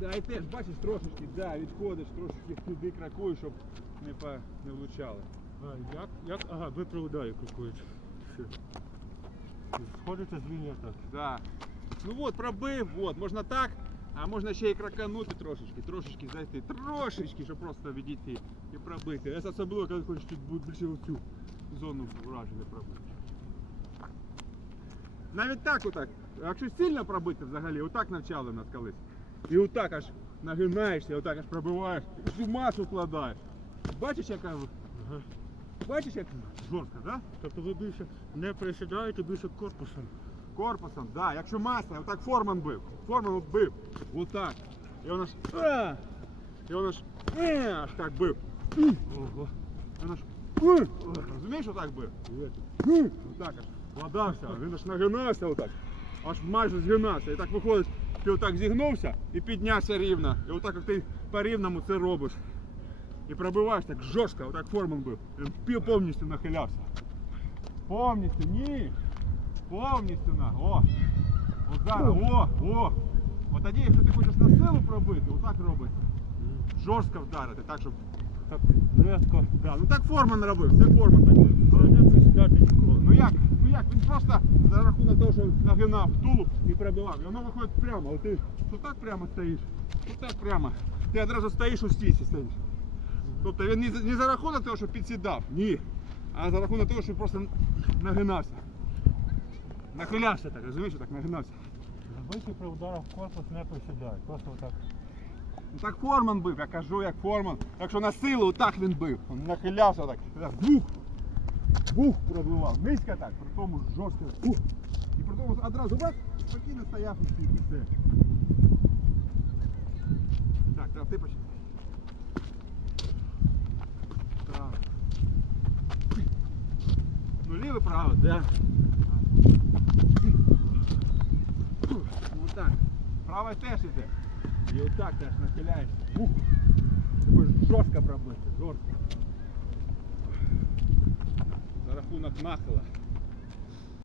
Да, і теж, бачиш, трошечки, да, відходиш, трошечки туди кракуєш, щоб не, по, не влучали. А, як, як, ага, ви проводаєте крокуєте. Сходите з лінії так. Да. Ну от, пробив, от, можна так, а можна ще і краканути трошечки, трошечки зайти, трошечки, щоб просто відійти і пробити. Це особливо, коли хочеш тут більше в цю зону враження пробити. Навіть так отак. Якщо сильно пробити взагалі, отак навчали нас колись. І отак аж нагинаєшся, отак аж пробиваєш, всю масу вкладаєш. Бачиш, яка бачиш, як жорстко, так? Да? Тобто ви більше не присідаєте, більше корпусом. Корпусом, да, якщо маса, отак Форман бив. Форман бив. Отак. І воно ж. А! І воно ж. е, Аж так бив. Ого. І Воно ж. Розумієш, отак бив? Отак аж. Вкладався, він аж нагинався отак. Аж майже згинався. І так виходить, ти отак зігнувся і піднявся рівно. І отак як ти по рівному це робиш. І пробиваєш так жорстко, отак форман бив. Він повністю нахилявся. Повністю, ні. Повністю на. О! От зараз, о, о! От тоді, якщо ти хочеш на силу пробити, отак робити. Жорстко вдарити, так, щоб. Так, різко. Да, ну так Форман робив, це Форман так. Але не присідати ніколи. Ну як? Як? Він просто за рахунок того, що нагинав тулуб і пробивав. І воно виходить прямо. От ти тут так прямо стоїш, тут так прямо. Ти одразу стоїш у стійці стоїш. Тобто він не, за- рахунок того, що підсідав, ні. А за рахунок того, що просто нагинався. Нахилявся так, розумієш, так нагинався. Забиті при ударах в корпус не присідають. Просто отак. Ну так Форман бив, я кажу, як Форман. Якщо на силу, так він бив. Він нахилявся так. так бух. Бух пробивав. Низько так, при тому жорстко. Бух. І при тому одразу бац, спокійно стояв стійці. Все. Так, так, ти почни. Так. Ну лівий право, да. Ну так. Правий теж іде. І отак теж нахиляєшся. Ух. Такой жорстко пробити, жорстко. За рахунок нахила.